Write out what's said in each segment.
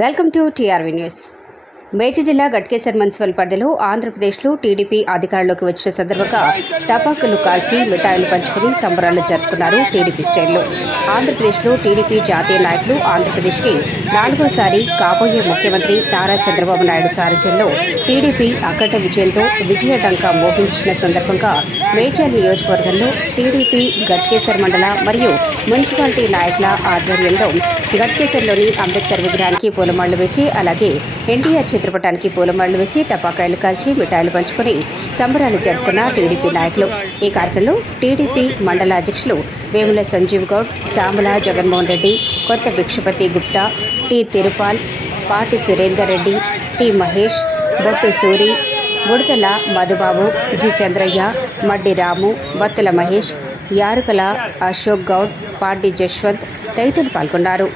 Welcome to TRV news. Medchal జిల్లా Ghatkesar municipal పరిధిలో ఆంధ్రప్రదేశ్లో టీడీపీ అధికారంలోకి వచ్చిన సందర్భంగా టపాకులు కాల్చి మిఠాయిలు పంచుకుని సంబరాలు జరుపుకున్నారు టీడీపీ శ్రేణులు. ఆంధ్రప్రదేశ్లో టీడీపీ జాతీయ నాయకులు ఆంధ్రప్రదేశ్కి 4వసారి కాబోయే ముఖ్యమంత్రి నారా చంద్రబాబు నాయుడు సారథ్యంలో టీడీపీ అఖండ విజయంతో విజయడంకా మోగించిన సందర్భంగా మేడ్చల్ నియోజకవర్గంలో టీడీపీ గట్కేసర్ మండల మరియు మున్సిపాలిటీ నాయకుల ఆధ్వర్యంలో గట్కేసర్లోని అంబేద్కర్ విగ్రహానికి పూలమాళ్లు వేసి అలాగే ఎన్టీఆర్ చిత్రపటానికి పూలమాళ్లు వేసి టపాకాయలు కాల్చి మిఠాయిలు పంచుకుని సంబరాలు జరుపుకున్న టీడీపీ నాయకులు. ఈ కార్యక్రమంలో టీడీపీ మండల అధ్యక్షులు వేముల సంజీవ్ గౌడ్, సాముల జగన్మోహన్ రెడ్డి, కొత్త భిక్షపతి గుప్తా, టి తిరుపాల్, పాటి సురేందర్ రెడ్డి, టి మహేష్, బొట్టు సూరి, బుడతల మధుబాబు, జి చంద్రయ్య, మడ్డి రాము, బత్తుల మహేష్, యారుకల అశోక్ గౌడ్, పాటి జశ్వంత్ తదితరులు పాల్గొన్నారు.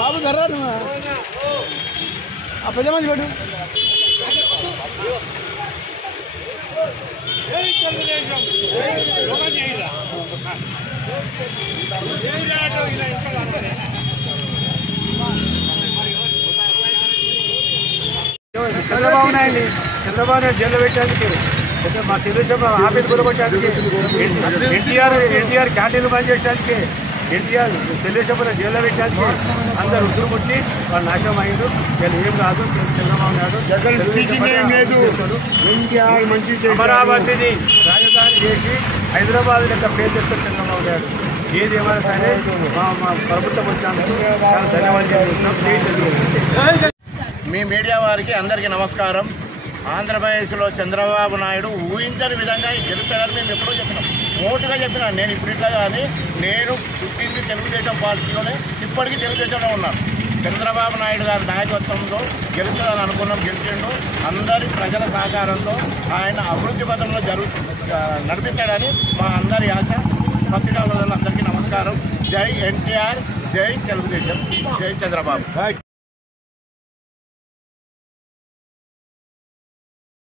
బాబు గర్రా ఆ పెద్ద మంది కొట్టు. చంద్రబాబు నాయుడు జైలు పెట్టడానికి మా తెలుగుదేశం ఆఫీస్ కొనగొట్టడానికి ఎన్టీఆర్ క్యాంటీన్లు బంద్ చేయడానికి ఎన్టీఆర్ తెలుగుదేశం జైల్లో పెట్టడానికి అందరు ఉసురు ముట్టి వాళ్ళు నాశనం అయ్యారు. వీళ్ళు ఏం కాదు. చంద్రబాబు నాయుడు అమరావతిని రాజధాని చేసి హైదరాబాద్ లెక్క పేరు తెస్తారు చంద్రబాబు నాయుడు. ఏది ఏమైనా సరే మా ప్రభుత్వం వచ్చినందుకు చాలా ధన్యవాదాలు. మీ మీడియా వారికి అందరికీ నమస్కారం. ఆంధ్రప్రదేశ్లో చంద్రబాబు నాయుడు ఊహించని విధంగా గెలుస్తాడని మేము ఎప్పుడో చెప్పినాం, మోటుగా చెప్పినాను. నేను ఇప్పుడు ఇట్లా కానీ నేను పుట్టింది తెలుగుదేశం పార్టీలోనే, ఇప్పటికీ తెలుగుదేశంలో ఉన్నాను. చంద్రబాబు నాయుడు గారి నాయకత్వంలో గెలుస్తాడని అనుకున్నాం, గెలిచిండు. అందరి ప్రజల సహకారంతో ఆయన అభివృద్ధి పథంలో నడిపిస్తాడని మా అందరి ఆశ. పత్రికా సోదరులందరికీ నమస్కారం. జై ఎన్టీఆర్, జై తెలుగుదేశం, జై చంద్రబాబు.